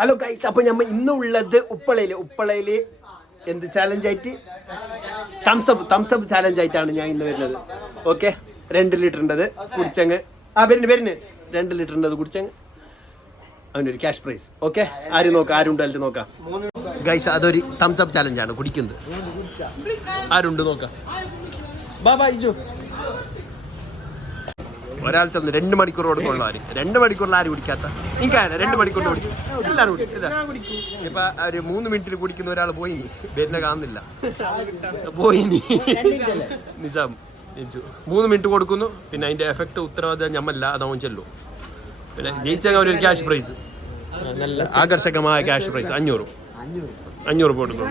Hello guys, അപ്പോൾ നമ്മൾ ഇന്നുള്ളത് ഉപ്പളയിൽ എന്ത് ചാലഞ്ചായിട്ട് തംസപ്പ് ചാലഞ്ചായിട്ടാണ് ഞാൻ ഇന്ന് വരുന്നത്. ഓക്കെ, 2 ലിറ്ററിൻ്റെത് കുടിച്ചങ്ങ് വരുന്നു 2 ലിറ്ററിൻ്റെത് കുടിച്ചങ്ങ് അവനൊരു ക്യാഷ് പ്രൈസ്. ഓക്കെ, ആരും ഉണ്ടല്ലോ നോക്കാം ഗൈസ്. അതൊരു തംസപ്പ് ചാലഞ്ചാണ്, കുടിക്കുന്നത് ആരുണ്ട് നോക്കാം. ബാബാ ഇജു ഒരാൾ ചെന്ന് 2 മണിക്കൂർ കൊടുക്കുള്ള 2 മണിക്കൂറിൽ ആരും കുടിക്കാത്ത എനിക്കല്ല 2 മണിക്കൂറിൽ കുടിക്കും എല്ലാവരും കുടിക്കും. ഇപ്പൊ ഒരു 3 മിനിറ്റിൽ കുടിക്കുന്ന ഒരാൾ പോയിനി, വരുന്ന കാണുന്നില്ല, പോയിനി നിസാം 3 മിനിറ്റ് കൊടുക്കുന്നു. പിന്നെ അതിന്റെ എഫക്ട് ഉത്തരവാദിത്തം ഞമ്മല്ല, അതവൻ ചെല്ലും. പിന്നെ ജയിച്ചാൽ ഒരു ക്യാഷ് പ്രൈസ്, നല്ല ആകർഷകമായ ക്യാഷ് പ്രൈസ് 500 കൊടുക്കുന്നു.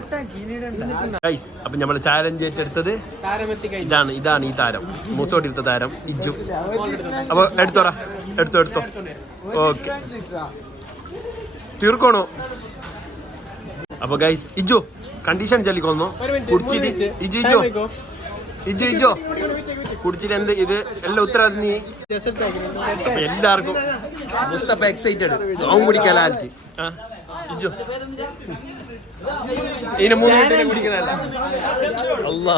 അപ്പൊ നമ്മള് ചാലഞ്ച് ഏറ്റെടുത്തത് ഇതാണ് ഈ താരം, മൂസോട്ടിരുത്ത താരം ഇജ്ജു. അപ്പൊ എടുത്തോ. ഓക്കെ, തീർക്കണോ? അപ്പൊ ഗൈസ്, ഇജ്ജു കണ്ടീഷൻ ചൊല്ലിക്കൊന്നു കുടിച്ചിട്ട് ഇജ്ജോ കുടിച്ചിട്ട് എന്ത് ഇത് എല്ലാം ഉത്തരവാദിത്തം നീ. എല്ലാവർക്കും മുസ്തഫ എക്സൈറ്റഡ്, അവൻ കുടിക്കാലാറ്റി. ഇജ്ജു ഇതിന് 3 മിനിറ്റ് കുടിക്കുന്നതല്ല. അല്ലാ,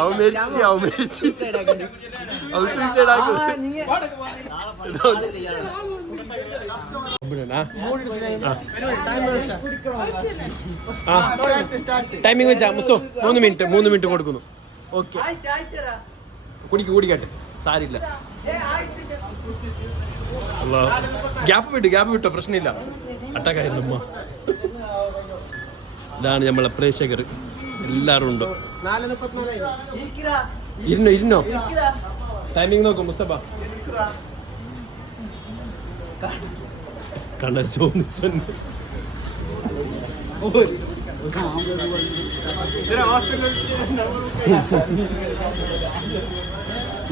അവൻ മരിച്ചു അവൻ സൂയിസൈഡ് ആക്കുന്നു. ടൈമിംഗ് വെച്ചാ മുസ്തോ 3 മിനിറ്റ് കൊടുക്കുന്നു. ഓക്കെ, കുടിക്കട്ടെ, സാരില്ല. ഗ്യാപ്പ് വിട്ടോ, പ്രശ്നമില്ല. അട്ടക്കാരുമ്മ, ഇതാണ് നമ്മളെ പ്രേക്ഷകർ എല്ലാരും ഉണ്ടോ? ഇരുന്നോ ടൈമിംഗ് നോക്കും മുസ്തഫ. കണ്ണ ചോദിച്ചു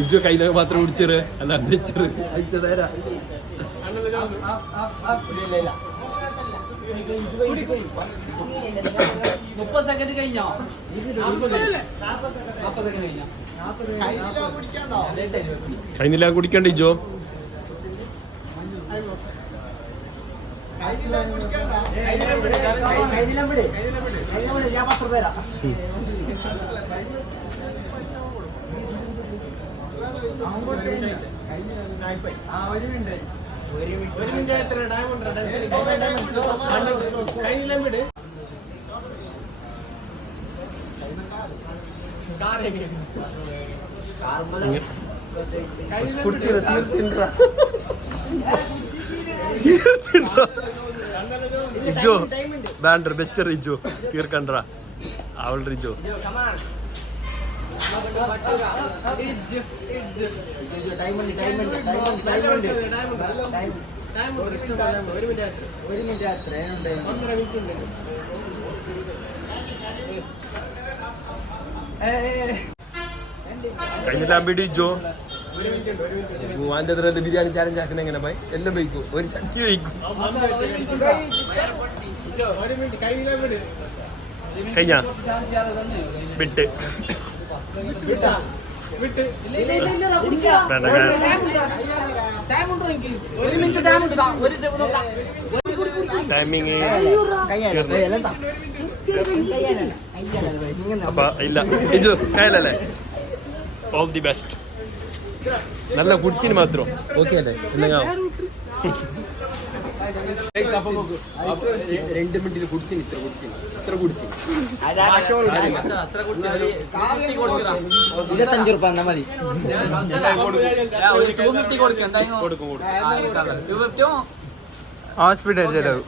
ഇജ്ജു കയ്യിലൊക്കെ മാത്രം കുടിച്ചേര്, അല്ല വെച്ചത് 30 സെക്കൻഡ് കഴിഞ്ഞോ? കഴിഞ്ഞില്ല, കുടിക്കണ്ട ഇജോ. ഒരു മിനിറ്റ് എത്ര ടൈം ഉണ്ട്? ഇജോ ബാൻഡർ ബെച്ചർ ഇജോ തീർക്കണ്ട അവളുടെ ഇജോ. കഴിഞ്ഞില്ല ബിഡിജോ. മൂവാൻ്റെ ബിരിയാണി ചാലഞ്ച് ആക്കുന്ന എങ്ങനെ പോയി? എല്ലാം വയ്ക്കും, ഒരു ചട്ടി വയ്ക്കും. കഴിഞ്ഞ വിട്ട് ടൈമിങ് അപ്പൊ ഇല്ല ഇജു കയ്യിലല്ലേ. All the best. നല്ല കുടിച്ചിന് മാത്രം ഓക്കെ അല്ലേ? എന്തെങ്കിലും 2 മിനിറ്റിൽ കുടിച്ചിന് ഇത്ര കുടിച്ചിന് 25 രൂപ എന്നാ മതി. കൊടുക്കും. ഹോസ്പിറ്റൽ ചെലവ്.